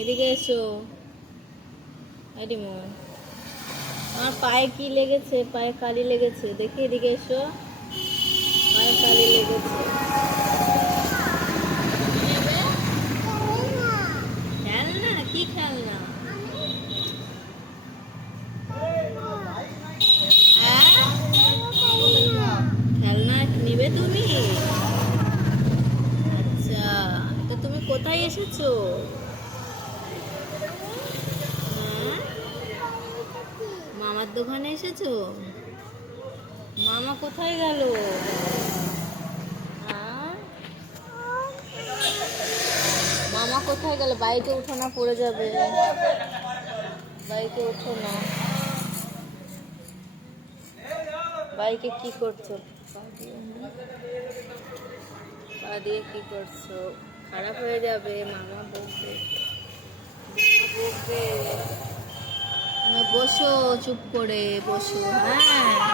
এদিকে এসো। এডিমন আমার পায়ে কি লেগেছে? পায়ে কালি লেগেছে। দেখি এদিকে এসো। পায়ে কালি লেগেছে। খেলনা? কি খেলনা? খেলনা নিবে তুমি? আচ্ছা তো তুমি কোথায় এসেছ হ্যাঁ? মামার দোকানে এসেছ? মামা কোথায় গেল? হ্যাঁ? মামা কোথায় গেল? বাইকে উঠো না, পড়ে যাবে। বাইকে উঠো না। বাইকে কি করছ? পা দিয়ে? কি করছ? খারাপ হয়ে যাবে, মামা বকবে মামা বকবে তুমি বসো চুপ করে বসো হ্যাঁ।